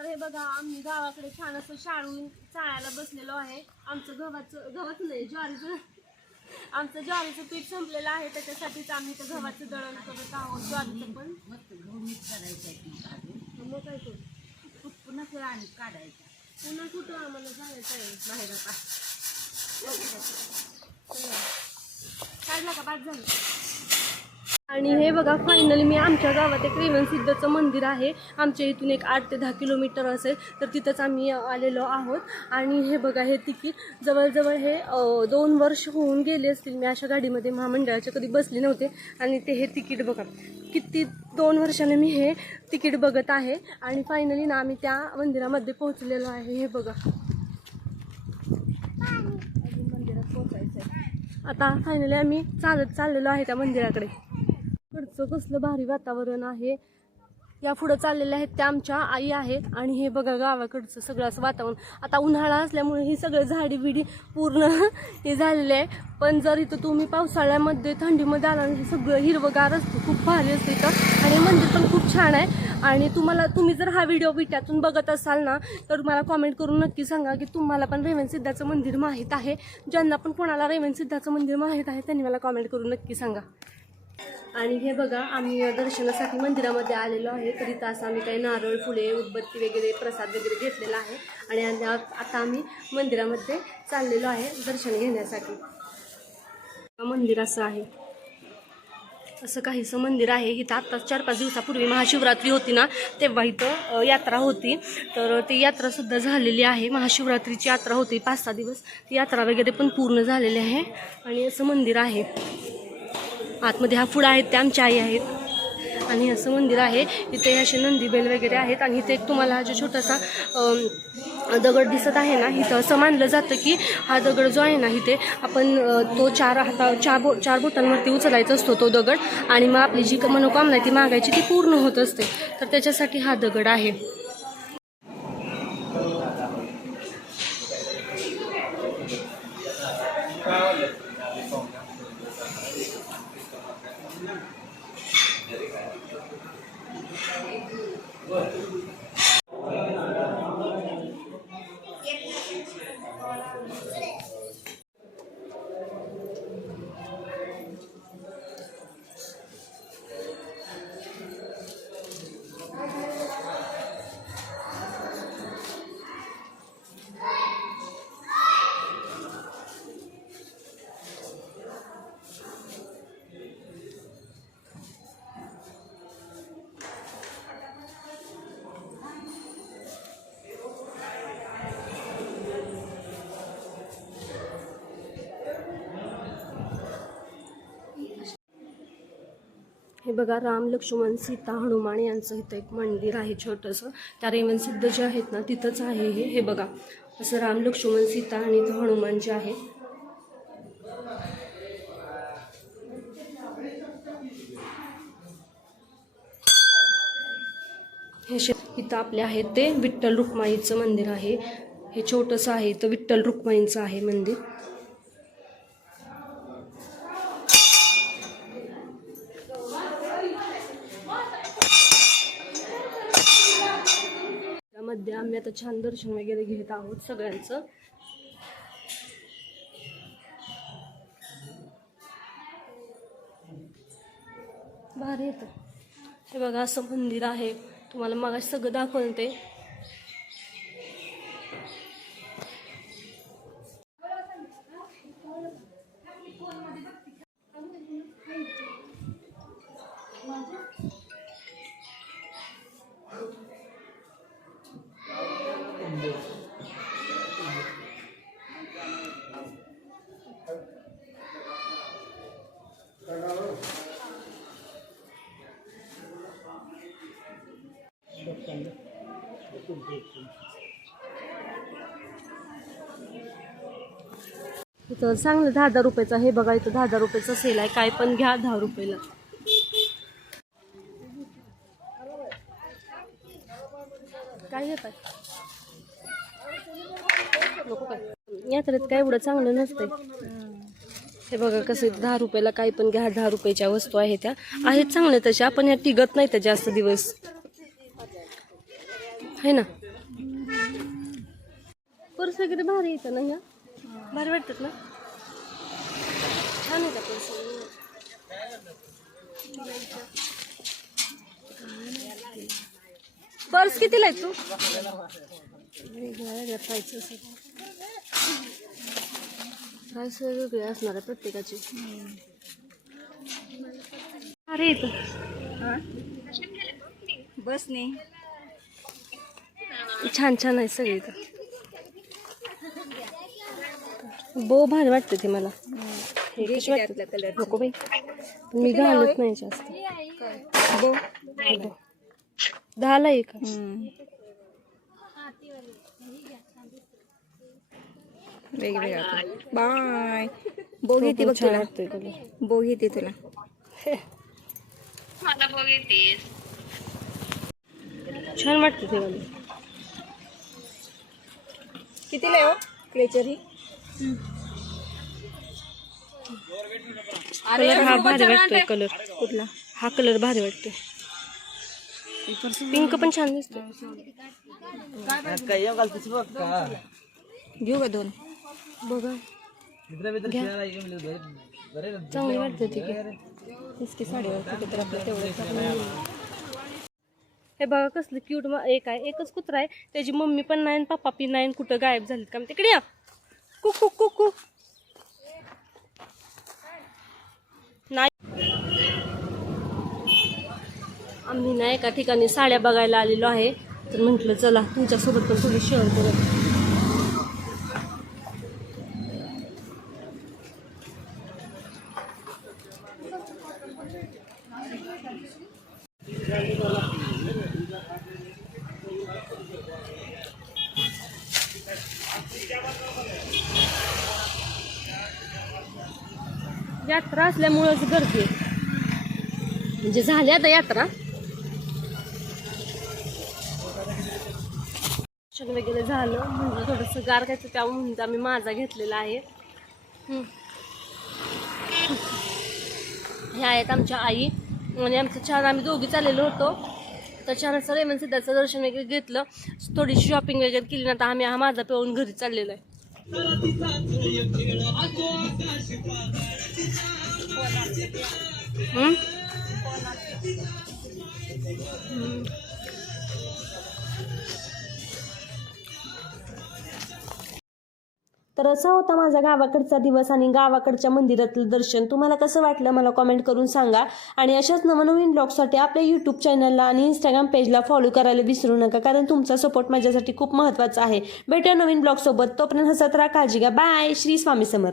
तर हे बघा आम्ही गावाकडे छान असं शाळून चाळायला बसलेलो आहे. आमचं गव्हाचं नाही ज्वारीचं आमचं ज्वारीचं पीठ संपलेलं आहे, त्याच्यासाठीच आम्ही तर गव्हाचं दळण करत आहोत. ज्वारीचं पण मग काय करू पुन्हा आणि काढायचं. पुन्हा कुठं आम्हाला जायचं आहे बाहेर आता. काढला का बाद झालं. आणि हे बघा फायनली मी आमच्या गावात एक रेवणसिद्धचं मंदिर आहे. आमच्या इथून एक 8 ते 10 किलोमीटर असेल, तर तिथंच आम्ही आलेलो आहोत. आणि हे बघा हे तिकीट जवळजवळ हे 2 वर्ष होऊन गेले असतील. मी अशा गाडीमध्ये महामंडळाच्या कधी बसले नव्हते. आणि ते हे तिकीट बघा किती 2 वर्षाने मी हे तिकीट बघत आहे. आणि फायनली ना आम्ही त्या मंदिरामध्ये पोहोचलेलो आहे. हे बघा मंदिरात पोहोचायचं आहे आता. फायनली आम्ही चालत चाललेलो आहे त्या मंदिराकडे. कडचं कसलं भारी वातावरण आहे. या पुढं चाललेल्या आहेत त्या आमच्या आई आहेत. आणि हे बघा गावाकडचं सगळं असं वातावरण. आता उन्हाळा असल्यामुळे ही सगळं झाडी बिडी पूर्ण हे झालेले आहे. पण जर इथं तुम्ही पावसाळ्यामध्ये थंडीमध्ये आला हे सगळं हिरवगार असतं, खूप भारी असतं इथं. आणि मंदिर पण खूप छान आहे. आणि तुम्ही जर हा व्हिडिओ विट्यातून बघत असाल ना, तर मला कॉमेंट करून नक्की सांगा की तुम्हाला पण रेवणसिद्धाचं मंदिर माहीत आहे. ज्यांना पण कोणाला रेवणसिद्धाचं मंदिर माहीत आहे त्यांनी मला कॉमेंट करून नक्की सांगा. आणि हे बघा आम्ही दर्शनासाठी मंदिरामध्ये आलेलो आहे. तर इथं असं आम्ही काही नारळ फुले उदबत्ती वगैरे प्रसाद वगैरे घेतलेला आहे. आणि आता आम्ही मंदिरामध्ये चाललेलो आहे दर्शन घेण्यासाठी. मंदिर असं आहे, असं काहीसं मंदिर आहे. इथं आत्ताच 4-5 दिवसापूर्वी महाशिवरात्री होती ना, तेव्हा इथं यात्रा होती. तर ती यात्रासुद्धा झालेली आहे. महाशिवरात्रीची यात्रा होती 5-6 दिवस. ती यात्रा वगैरे पण पूर्ण झालेली आहे. आणि असं मंदिर आहे. आतमध्ये हा फुडा आहेत त्या आमच्या आई आहेत. आणि असं मंदिर आहे. इथे असे नंदीबैल वगैरे आहेत. आणि इथे एक तुम्हाला जो छोटासा दगड दिसत आहे ना, इथं असं मानलं जातं की हा दगड जो आहे ना, इथे आपण तो 4 बोटांवरती उचलायचा असतो तो दगड. आणि मग आपली जी मनोकामना ती मागायची ती पूर्ण होत असते. तर त्याच्यासाठी हा दगड आहे. हे बघा राम लक्ष्मण सीता हनुमान यांचं इथं एक मंदिर आहे छोटंसं. त्या रेवणसिद्ध जे आहेत ना तिथंच आहे हे बघा. असं राम लक्ष्मण सीता आणि इथं हनुमान जे आहे. हे इथं आपले आहे ते विठ्ठल रुक्माईचं मंदिर आहे. हे छोटंसं आहे. इथं विठ्ठल रुक्माईचं आहे मंदिर. मध्ये आम्ही आता छान दर्शन वगैरे घेत आहोत सगळ्यांचं. भारी येतं. हे बघा असं मंदिर आहे. तुम्हाला मग सगळं दाखवते. इथं चांगलं 10,000 रुपयाचं हे बघा. इथं 10,000 रुपयाचं सेल आहे. काय पण घ्या 10 रुपयाला. काय घेत आहे नको काय यात्रेत काय एवढं चांगलं नसतंय. हे बघा कसं 10 रुपयाला काही पण घ्या. 10 रुपयाच्या वस्तू आहेत त्या आहेत चांगल्या तशा, पण या टिकत नाही त्या जास्त दिवस है ना. पर्स वगैरे भारी येतं ना ह्या, भारी वाटतात ना, छान आहे का पर्स पर्स कितीला आहे तू? वेगळ्या प्राईस प्राईस वेगळी असणार आहे प्रत्येकाची. अरे येतं बसने छान छान आहे सगळे इथं. बो भारी वाटते ती मला. हे कशी वाटते? कलर नको बाई, मी घालत नाही जास्त. बो 10ला एक. वेगवेगळा बाय. बो घेते बघ तुला, बो घेते तुला. मला बो घेतेस. छान वाटते ते मला. कितीला आहे हो क्लेचर ही? कलर हा भारी वाटतोय. कलर कुठला? हा कलर भारी वाटतोय. पिंक पण छान दिसतो. घेऊ का 2? बघा चांगली वाटते ती. इसकी साडीवर कुठे तर आपलं तेवढं. हे बघा कसलं क्यूट एक आहे. एकच कुत्रा आहे, त्याची मम्मी पण नाही पप्पा पण नाही. कुठं गायब झालीत का? तिकडे या. कुकू कुकू नाही. आम्ही ना एका ठिकाणी साड्या बघायला आलेलो आहे, तर म्हटलं चला तुमच्यासोबत पण थोडी शेअर करू. यात्रा असल्यामुळेच गर्दी आहे. म्हणजे झाली आता यात्रा, वगैरे झालं. म्हणजे थोडंसं गार खायचं, त्यामुळे आम्ही माझा घेतलेला आहे. ह्या आहेत आमच्या आई आणि आमचं छान. आम्ही दोघी चाललेलो होतो, तर छान असं रेमन सिद्धाचं दर्शन वगैरे घेतलं, थोडीशी शॉपिंग वगैरे केली ना. तर आम्ही हा माझा पिऊन घरी चाललेलो आहे. तर असा होता माझा गावाकडचा दिवस आणि गावाकडच्या मंदिरातलं दर्शन. तुम्हाला कसं वाटलं मला कमेंट करून सांगा. आणि अशाच नवनवीन ब्लॉगसाठी आपल्या यूट्यूब चॅनलला आणि इंस्टाग्राम पेजला फॉलो करायला विसरू नका, कारण तुमचा सपोर्ट माझ्यासाठी खूप महत्त्वाचा आहे. भेटूया नवीन ब्लॉगसोबत. तोपर्यंत हसत राहा, काळजी घ्या. बाय. श्री स्वामी समर्थ.